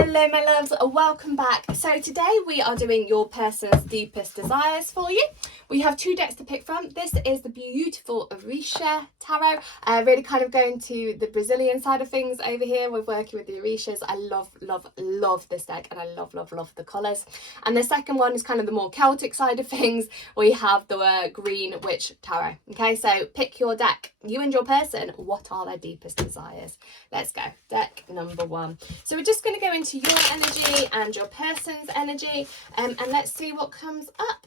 Hello my loves, welcome back. So today we are doing your person's deepest desires for you. We have two decks to pick from. This is the beautiful Orisha Tarot. Really kind of going to the Brazilian side of things over here. We're working with the Orishas. I love this deck, and I love the colours. And the second one is kind of the more Celtic side of things. We have the Green Witch Tarot. Okay, so pick your deck. You and your person, what are their deepest desires? Let's go. Deck number one. So we're just going to go into your energy and your person's energy, and let's see what comes up.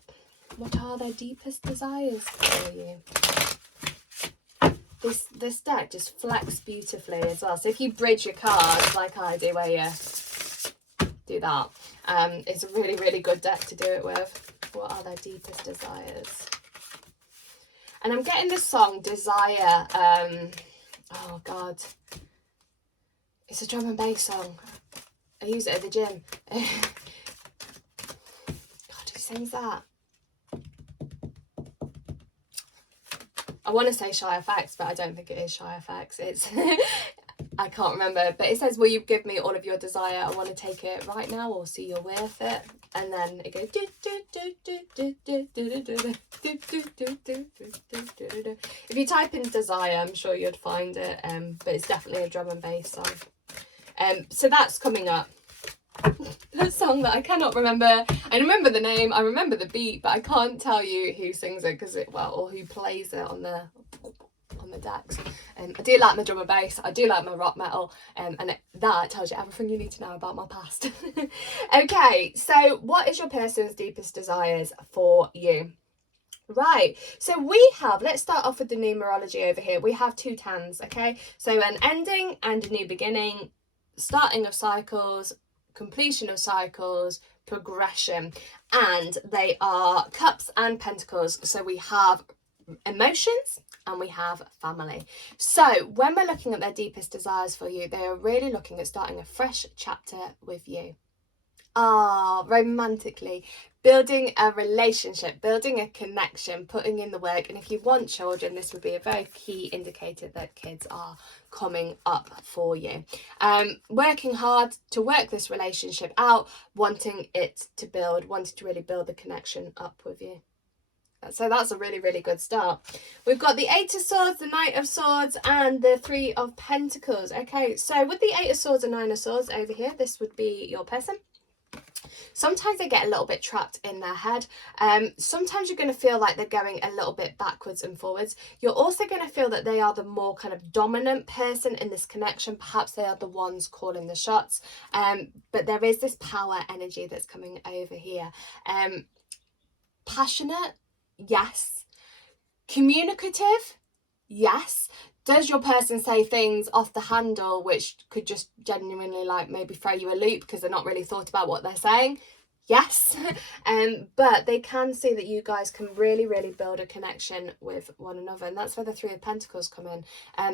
What are their deepest desires for you? This deck just flex beautifully as well. So if you bridge your cards like I do, where you do that, it's a really good deck to do it with. What are their deepest desires? And I'm getting this song Desire. Oh God, it's a drum and bass song. I use it at the gym. God, who sings that? I want to say Shy FX, but I don't think it is Shy FX. It's I can't remember, but it says, will you give me all of your desire? I want to take it right now, or see you're worth it. And then it goes if you type in desire, I'm sure you'd find it, but it's definitely a drum and bass song. So that's coming up. That song that I cannot remember. I remember the name, I remember the beat, but I can't tell you who sings it or who plays it on the decks. I do like my drum and bass, I do like my rock metal, and that tells you everything you need to know about my past. Okay, so what is your person's deepest desires for you? Right, so we have, let's start off with the numerology over here. We have two tens, okay? So an ending and a new beginning, starting of cycles, completion of cycles, progression, and they are cups and pentacles. So we have emotions and we have family. So when we're looking at their deepest desires for you, they are really looking at starting a fresh chapter with you. Romantically, building a relationship, building a connection, putting in the work. And if you want children, this would be a very key indicator that kids are coming up for you. Working hard to work this relationship out, wanting it to build, wanting to really build the connection up with you. So that's a really good start. We've got the Eight of Swords, the Knight of Swords, and the Three of Pentacles. Okay, so with the Eight of Swords and Nine of Swords over here, this would be your person. Sometimes they get a little bit trapped in their head. Sometimes you're going to feel like they're going a little bit backwards and forwards. You're also going to feel that they are the more kind of dominant person in this connection. Perhaps they are the ones calling the shots. But there is this power energy that's coming over here. Passionate, yes. Communicative, yes. Does your person say things off the handle which could just genuinely like maybe throw you a loop because they're not really thought about what they're saying? Yes. But they can see that you guys can really build a connection with one another, and that's where the Three of Pentacles come in.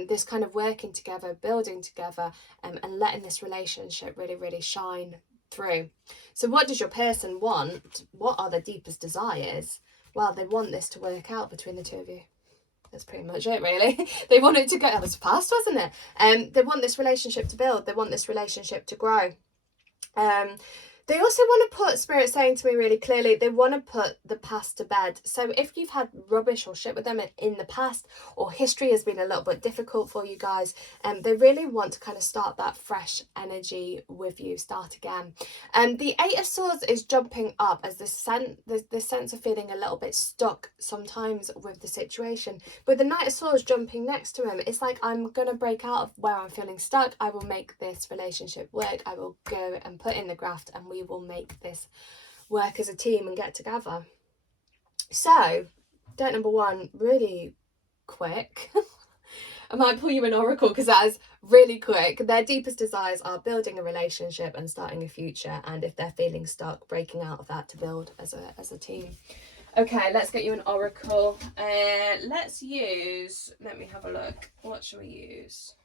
This kind of working together, building together, and letting this relationship really shine through. So what does your person want? What are their deepest desires? Well, they want this to work out between the two of you. That's pretty much it, really. They want it to go. That was fast, wasn't it? They want this relationship to build. They want this relationship to grow. They also want to put, Spirit saying to me really clearly, they want to put the past to bed. So if you've had rubbish or shit with them in the past, or history has been a little bit difficult for you guys, they really want to kind of start that fresh energy with you, start again. The Eight of Swords is jumping up as the sense of feeling a little bit stuck sometimes with the situation. But the Knight of Swords jumping next to him, it's like, I'm going to break out of where I'm feeling stuck. I will make this relationship work. I will go and put in the graft, and we will make this work as a team and get together. So deck number one, really quick. I might pull you an oracle because that is really quick. Their deepest desires are building a relationship and starting a future, and if they're feeling stuck, breaking out of that to build as a team. Okay, let's get you an oracle. Let's use, let me have a look, what shall we use?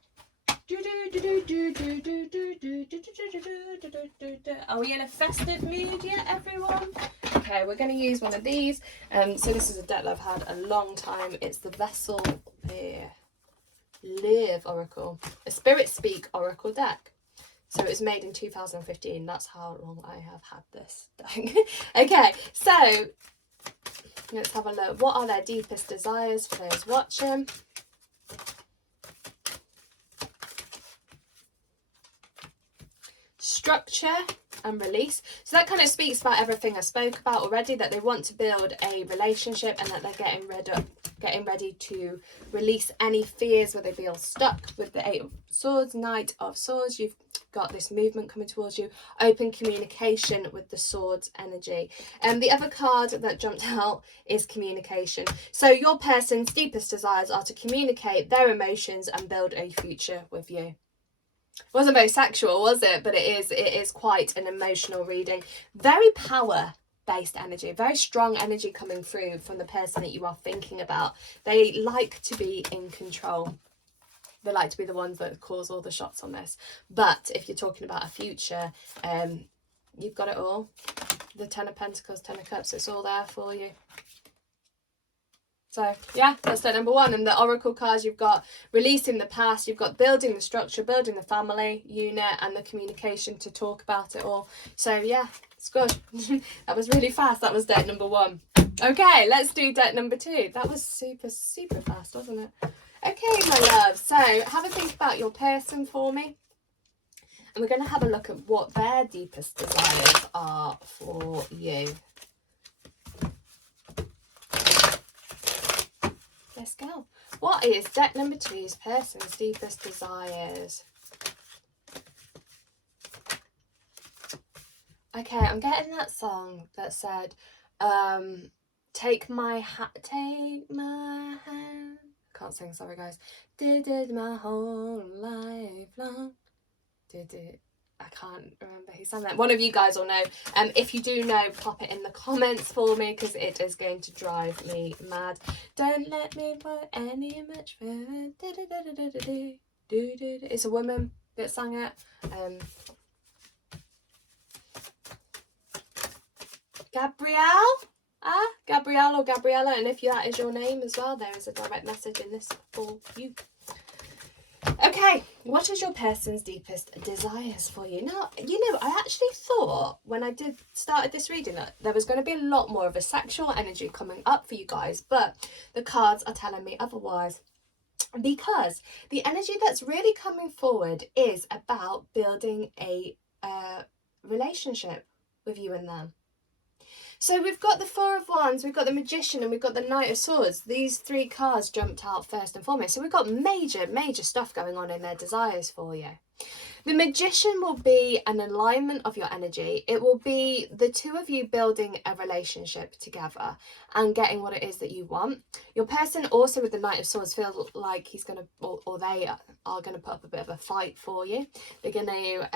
Are we in a festive mood yet, everyone? Okay, we're going to use one of these. So this is a deck that I've had a long time. It's the Vessel Live Oracle, a Spirit Speak Oracle deck. So it was made in 2015. That's how long I have had this done. Okay, so let's have a look. What are their deepest desires for those watching? Structure and release. So that kind of speaks about everything I spoke about already, that they want to build a relationship and that they're getting ready to release any fears where they feel stuck. With the 8 of Swords, Knight of Swords, you've got this movement coming towards you. Open communication with the Swords energy. And the other card that jumped out is communication. So your person's deepest desires are to communicate their emotions and build a future with you. It wasn't very sexual, was it? But it is quite an emotional reading. Very power-based energy, very strong energy coming through from the person that you are thinking about. They like to be in control. They like to be the ones that cause all the shots on this. But if you're talking about a future, you've got it all. The 10 of Pentacles, 10 of Cups, it's all there for you. So yeah, that's step number 1. And the oracle cards, you've got releasing the past, you've got building the structure, building the family unit, and the communication to talk about it all. So yeah, it's good. That was really fast. That was deck number 1. Okay, let's do deck number 2. That was super, super fast, wasn't it? Okay, my love. So have a think about your person for me. And we're going to have a look at what their deepest desires are for you. Let's go. What is deck number 2's person's deepest desires? Okay, I'm getting that song that said, take my hand. Can't sing, sorry guys. Did my whole life long. I can't remember who sang that. One of you guys will know. If you do know, pop it in the comments for me, because it is going to drive me mad. Don't let me put any much further. It's a woman that sang it. Gabrielle? Gabrielle or Gabriella, and if that is your name as well, there is a direct message in this for you. Okay, what is your person's deepest desires for you? Now, you know, I actually thought when I started this reading that there was going to be a lot more of a sexual energy coming up for you guys, but the cards are telling me otherwise. Because the energy that's really coming forward is about building a relationship with you and them. So we've got the 4 of Wands, we've got the Magician, and we've got the Knight of Swords. These 3 cards jumped out first and foremost. So we've got major, major stuff going on in their desires for you. The Magician will be an alignment of your energy. It will be the 2 of you building a relationship together and getting what it is that you want. Your person also with the Knight of Swords feels like he's going to, or they are going to put up a bit of a fight for you. They're going to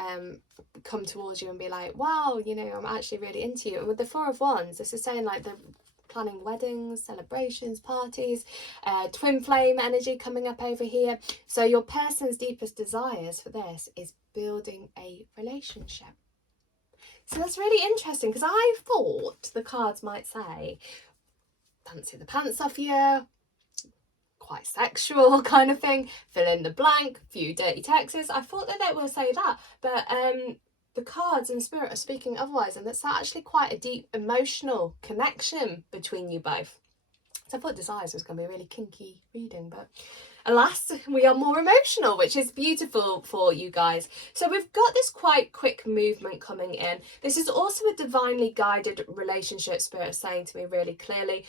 come towards you and be like, wow, you know, I'm actually really into you. And with the 4 of Wands, this is saying like they're planning weddings, celebrations, parties, twin flame energy coming up over here. So your person's deepest desires for this is building a relationship. So that's really interesting, because I thought the cards might say fancy the pants off you, quite sexual kind of thing, fill in the blank, few dirty texts. I thought that they would say that, but the cards and spirit are speaking otherwise, and that's actually quite a deep emotional connection between you both. So I thought desires was going to be a really kinky reading, but alas, we are more emotional, which is beautiful for you guys. So we've got this quite quick movement coming in. This is also a divinely guided relationship, spirit saying to me really clearly.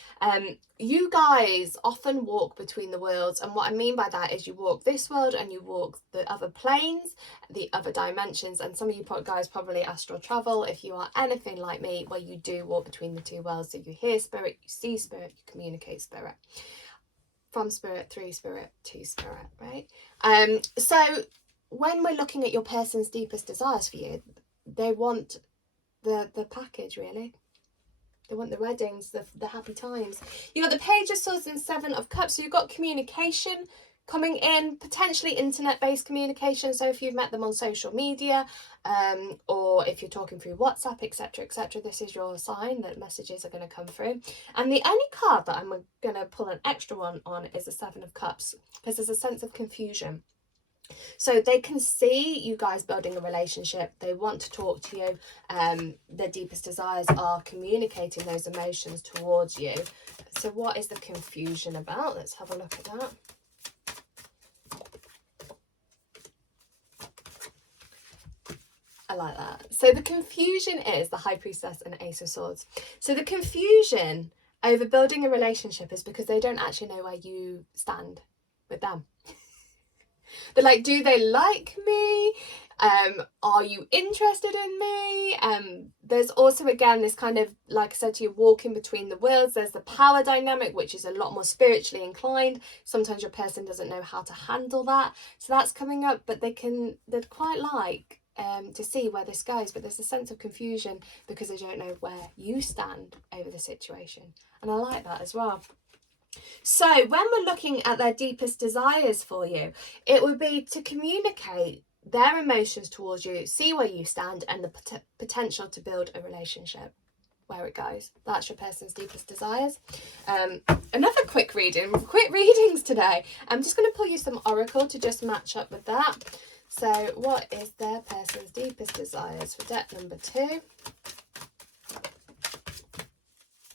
You guys often walk between the worlds, and what I mean by that is you walk this world and you walk the other planes, the other dimensions, and some of you guys probably astral travel if you are anything like me, where you do walk between the 2 worlds. So you hear spirit, you see spirit, you communicate spirit. From spirit, through spirit, to spirit, right? So when we're looking at your person's deepest desires for you, they want the package, really. They want the weddings, the happy times. You've got the Page of Swords and 7 of Cups. So you've got communication coming in, potentially internet-based communication. So if you've met them on social media, or if you're talking through WhatsApp, etc., etc., this is your sign that messages are going to come through. And the only card that I'm going to pull an extra one on is the 7 of Cups, because there's a sense of confusion. So they can see you guys building a relationship. They want to talk to you. Their deepest desires are communicating those emotions towards you. So what is the confusion about? Let's have a look at that. I like that. So the confusion is the High Priestess and Ace of Swords. So the confusion over building a relationship is because they don't actually know where you stand with them. They're like, do they like me? Are you interested in me? There's also, again, this kind of, like I said to you, walking between the worlds. There's the power dynamic, which is a lot more spiritually inclined. Sometimes your person doesn't know how to handle that. So that's coming up, but they'd quite like to see where this goes. But there's a sense of confusion because they don't know where you stand over the situation. And I like that as well. So when we're looking at their deepest desires for you, it would be to communicate their emotions towards you, see where you stand, and the potential to build a relationship, where it goes. That's your person's deepest desires. Another quick readings today. I'm just going to pull you some oracle to just match up with that. So what is their person's deepest desires for deck number 2?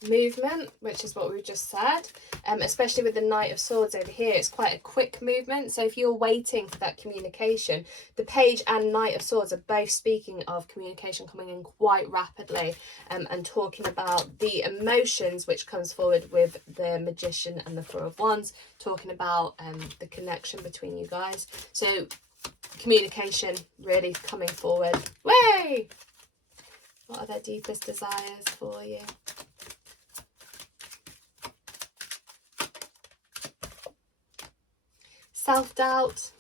Movement, which is what we've just said, especially with the Knight of Swords over here. It's quite a quick movement, so if you're waiting for that communication, the Page and Knight of Swords are both speaking of communication coming in quite rapidly, and talking about the emotions which comes forward with the Magician and the Four of Wands, talking about the connection between you guys. So communication really coming forward. Way! What are their deepest desires for you? Self-doubt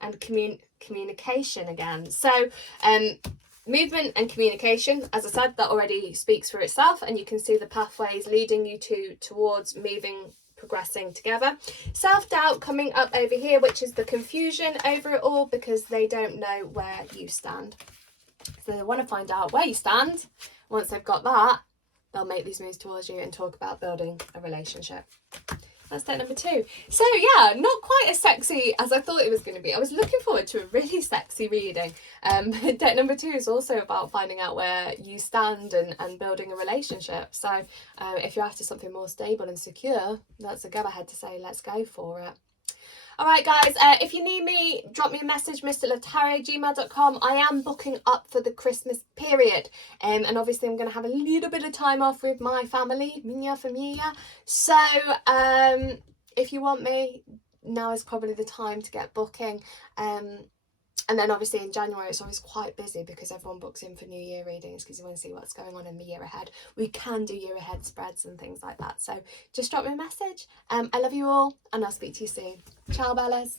and communication again. So movement and communication, as I said, that already speaks for itself, and you can see the pathways leading you towards moving, progressing together. Self-doubt coming up over here, which is the confusion over it all because they don't know where you stand. So they want to find out where you stand. Once they've got that, they'll make these moves towards you and talk about building a relationship. That's deck number 2. So yeah, not quite as sexy as I thought it was going to be. I was looking forward to a really sexy reading. But deck number 2 is also about finding out where you stand and building a relationship. So if you're after something more stable and secure, that's a go ahead to say, let's go for it. All right, guys, if you need me, drop me a message, mrlatare@gmail.com. I am booking up for the Christmas period. And obviously I'm going to have a little bit of time off with my family, minha familia. So if you want me, now is probably the time to get booking. And then obviously in January, it's always quite busy because everyone books in for New Year readings because you want to see what's going on in the year ahead. We can do year ahead spreads and things like that. So just drop me a message. I love you all and I'll speak to you soon. Ciao, Bellas.